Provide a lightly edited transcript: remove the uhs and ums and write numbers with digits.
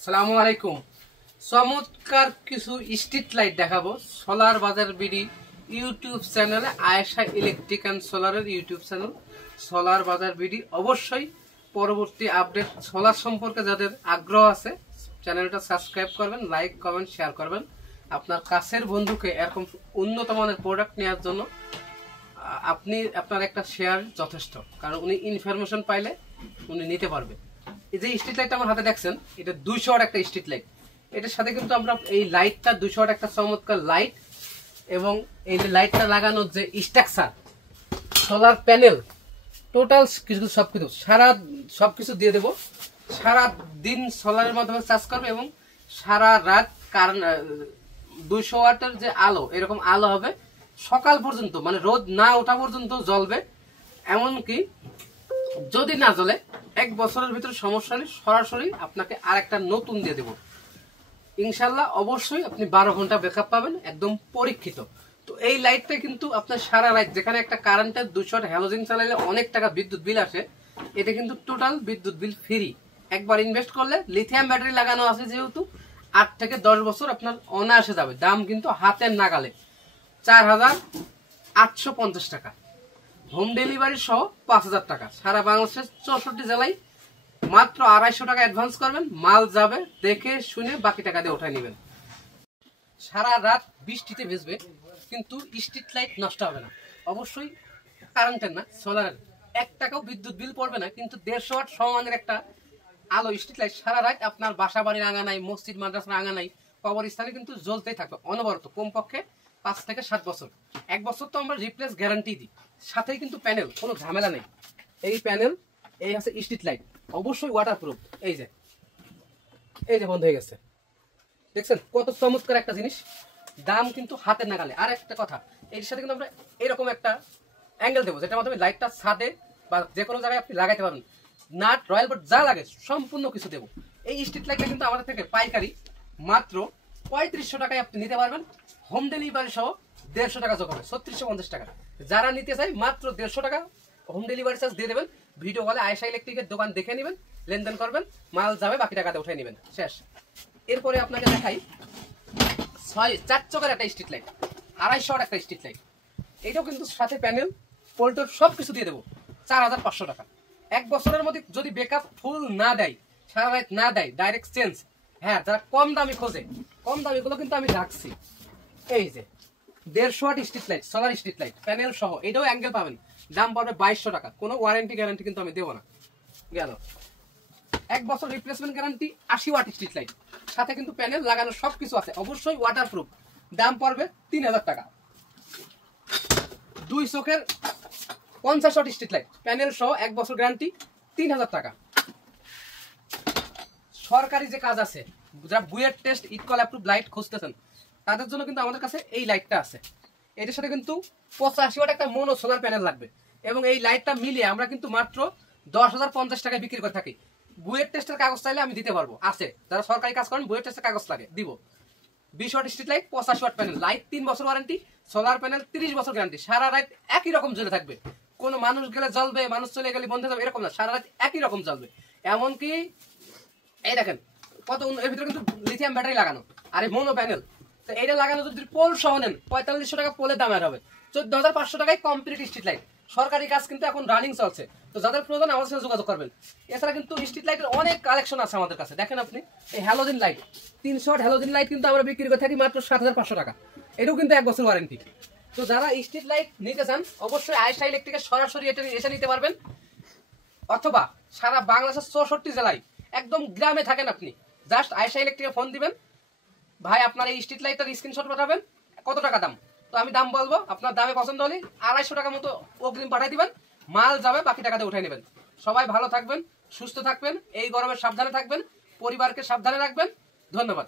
আসসালামু আলাইকুম। চমৎকার কিছু স্ট্রিট লাইট দেখাবো সোলার বাজার বিডি ইউটিউব চ্যানেলে, আয়েশা ইলেকট্রিক অ্যান্ড সোলারের YouTube channel solar Bazar BD. অবশ্যই পরবর্তী আপডেট সোলার সম্পর্কে যাদের আগ্রহ আছে চ্যানেলটা সাবস্ক্রাইব করবেন, লাইক কমেন্ট শেয়ার করবেন। আপনার কাছের বন্ধুকে এরকম উন্নত মানের প্রোডাক্ট নেওয়ার জন্য আপনার একটা শেয়ার যথেষ্ট, কারণ উনি ইনফরমেশন পাইলে উনি নিতে পারবে। এই যে স্ট্রিট লাইট আমার হাতে দেখছেন, এটা 200 ওয়াট একটা স্ট্রিট লাইট। এটার সাথে কিন্তু আমরা এই লাইটটা 200 ওয়াট একটা চমৎকার লাইট, এবং এই যে লাইটটা লাগানোর যে স্ট্রাকচার, সোলার প্যানেল, টোটাল কিছু সবকিছু সবকিছু দিয়ে দেবো। সারা দিন সোলারের মাধ্যমে চার্জ করবে এবং সারা রাত কারণ 200 ওয়াটের যে আলো, এরকম আলো হবে সকাল পর্যন্ত, মানে রোদ না ওঠা পর্যন্ত জ্বলবে। এমনকি যদি না জ্বলে 1 বছরের ভিতরে সমস্যা নেই, সরাসরি আপনাকে আরেকটা নতুন দিয়ে দেবো ইনশাল্লাহ। অবশ্যই আপনি 12 ঘন্টা ব্যাকআপ পাবেন, একদম পরীক্ষিত। তো এই লাইটটা কিন্তু আপনার সারা রাত, যেখানে একটা কারেন্টের 200 ওয়াট হ্যালোজেন চালাইলে অনেক টাকা বিদ্যুৎ বিল আসে, এটা কিন্তু টোটাল বিদ্যুৎ বিল ফ্রি। একবার ইনভেস্ট করলে, লিথিয়াম ব্যাটারি লাগানো আছে যেহেতু, 8 থেকে 10 বছর আপনার অনায়াসে যাবে। দাম কিন্তু হাতের নাগালে 4850 টাকা, হোম ডেলিভারি সহ 5000 টাকা। সারা বাংলাদেশের 64 জেলায় মাত্র 250 টাকা অ্যাডভান্স করবেন, মাল যাবে দেখে শুনে বাকি টাকা দিয়ে উঠায় নেবেন। সারা রাত বৃষ্টিতে ভিজবে কিন্তু স্ট্রিট লাইট নষ্ট হবে না। অবশ্যই কারেন্টের না, সোলারের। 1 টাকাও বিদ্যুৎ বিল পড়বে না, কিন্তু 150 ওয়াট সমানের একটা আলো স্ট্রিট লাইট সারা রাত আপনার বাসা বাড়ির আঙানায়, মসজিদ মাদ্রাসার আঙানায়, কবরস্থানে কিন্তু জ্বলতেই থাকবে অনবরত, কমপক্ষে 5 থেকে 7 বছর। 1 বছর তো আমরা রিপ্লেস গ্যারান্টি দিই, সাথেই কিন্তু প্যানেল, কোনো ঝামেলা নেই। এই প্যানেল, এই হচ্ছে স্ট্রিট লাইট, অবশ্যই ওয়াটারপ্রুফ। এই যে বন্ধ হয়ে গেছে, দেখছেন কত চমৎকার একটা জিনিস, দাম কিন্তু হাতের নাগালে। আর একটা কথা, এর সাথে কিন্তু আমরা এরকম একটা অ্যাঙ্গেল দেবো, যেটার মাধ্যমে লাইটটা ছাদে বা যে কোনো জায়গায় আপনি লাগাইতে পারবেন। নাট, রয়্যাল বোর্ড যা লাগে সম্পূর্ণ কিছু দেবো। এই স্ট্রিট লাইটটা কিন্তু আমাদের থেকে পাইকারি মাত্র 3500 টাকায় আপনি নিতে পারবেন, হোম ডেলিভারি সহ 150 টাকা যোগ হবে, 3650 টাকা। যারা নিতে চাই মাত্র 150 টাকা হোম ডেলিভারি চার্জ দিয়ে দেবেন। ভিডিও কলে আয়েশা ইলেকট্রিকের দোকান দেখে নেবেন, লেনদেন করবেন, মাল যাবে, বাকি টাকাতে উঠে নেবেন, শেষ। এরপরে আপনাকে দেখাই 4 চকের একটা স্ট্রিট লাইট, 250 ওয়াট একটা স্ট্রিট লাইট। এটাও কিন্তু সাথে প্যানেল, পোল্টর সবকিছু দিয়ে দেবো, 4500 টাকা। 1 বছরের মধ্যে যদি ব্যাকআপ ফুল না দেয়, সারা রাত না দেয়, ডাইরেক্ট চেঞ্জ। হ্যাঁ, যারা কম দামি খোঁজে, কম দামি গুলো কিন্তু আমি রাখছি। এই যে 150 watt street light, solar street light, panel সহ, এটাও অ্যাঙ্গেল পাবেন, দাম পড়বে 2200 টাকা। কোনো ওয়ারেন্টি গ্যারান্টি কিন্তু আমি দেবো না। গেল 1 বছর replacement guarantee. 80 watt street light, সাথে কিন্তু প্যানেল লাগানো সবকিছু আছে, অবশ্যই ওয়াটারপ্রুফ, দাম পড়বে 3000 টাকা। 2 চোখের 50 ওয়াট স্ট্রিট লাইট, প্যানেল সহ 1 বছর গ্যারান্টি, 3000 টাকা। সরকারি যে কাজ আছে, যারা বুয়েট টেস্ট, ইটকল অ্যাপ্রুভ লাইট খুঁজতেছেন, তাদের জন্য কিন্তু আমাদের কাছে এই লাইটটা আছে। এটার সাথে কিন্তু 85 ওয়াট একটা মোনো সোলার প্যানেল লাগবে, এবং এই লাইটটা মিলিয়ে আমরা কিন্তু মাত্র 10,050 টাকায় বিক্রি করে থাকি। বুয়েট টেস্টের কাগজ চাইলে আমি দিতে পারবো, আছে। যারা সরকারি কাজ করেন, বুয়েট টেস্টের কাগজ লাগে, দিব। 20 watt street light, 85 watt panel, light 3 বছর ওয়ারেন্টি, সোলার প্যানেল 30 বছর গ্যারান্টি। সারা রাত একই রকম জ্বলে থাকবে, কোনো মানুষ গেলে জ্বলবে, মানুষ চলে গেলে বন্ধ হয়ে যাবে, এরকম না, সারা রাত একই রকম জ্বলবে। এমনকি এই দেখেন কত, এর ভিতরে কিন্তু লিথিয়াম ব্যাটারি লাগানো, আর এই মোনো প্যানেল। তো এইটা লাগানো যদি পোল সহ নেন, 4500 টাকা পোলের দাম আর হবে, 14500 টাকায় কমপ্লিট স্ট্রিট লাইট। সরকারি কাজ কিন্তু এখন রানিং চলছে, তো যাদের প্রয়োজন আমাদের সাথে যোগাযোগ করবেন। এছাড়া কিন্তু স্ট্রিট লাইটের অনেক কালেকশন আছে আমাদের কাছে। দেখেন আপনি এই halogen light, 300 watt halogen light কিন্তু আমরা বিক্রি করে থাকি মাত্র 7500 টাকা, এটাও কিন্তু 1 বছর ওয়ারেন্টি। তো যারা স্ট্রিট লাইট নিতে চান, অবশ্যই আয়েশা ইলেকট্রিকের সরাসরি এটা এসে নিতে পারবেন, অথবা সারা বাংলাদেশের 64 জেলায়, একদম গ্রামে থাকেন আপনি, জাস্ট আয়েশা ইলেকট্রিকে ফোন দিবেন, ভাই আপনার এই স্ট্রিট লাইটটার স্ক্রিনশট পাঠাবেন, কত টাকা দাম, তো আমি দাম বলবো, আপনার দামে পছন্দ হলে 250 টাকা মতো অগ্রিম পাঠিয়ে দিবেন, মাল যাবে, বাকি টাকাতে উঠে নেবেন। সবাই ভালো থাকবেন, সুস্থ থাকবেন, এই গরমে সাবধানে থাকবেন, পরিবারকে সাবধানে রাখবেন। ধন্যবাদ।